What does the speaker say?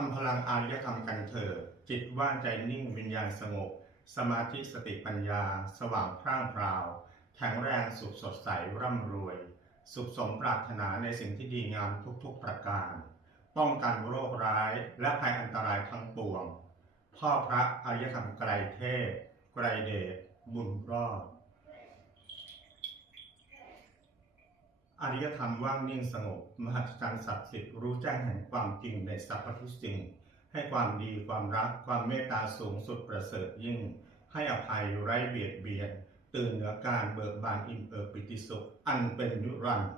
ทำพลังอารยธรรมกันเถิดจิตว่างใจนิ่งวิญญาณสงบ สมาธิสติปัญญา สว่างพร่างพราว แข็งแรงสุขสดใสร่ำรวย สุขสมปรารถนาในสิ่งที่ดีงามทุกๆประการ ป้องกันโรคร้ายและภัยอันตรายทั้งปวง พ่อพระอารยธรรมไกรเทพไกรเดชบุญรอด อริยธรรมว่างนิ่งสงบ มหัศจรรย์ศักดิ์สิทธิ์รู้แจ้งแห่งความจริงในสรรพทุกสิ่ง ให้ความดีความรักความเมตตาสูงสุดประเสริฐยิ่ง ให้อภัยไร้เบียดเบียน ตื่นเหนือการเบิกบานอิ่มเอิบปิติสุข อันเป็นยุรันดร์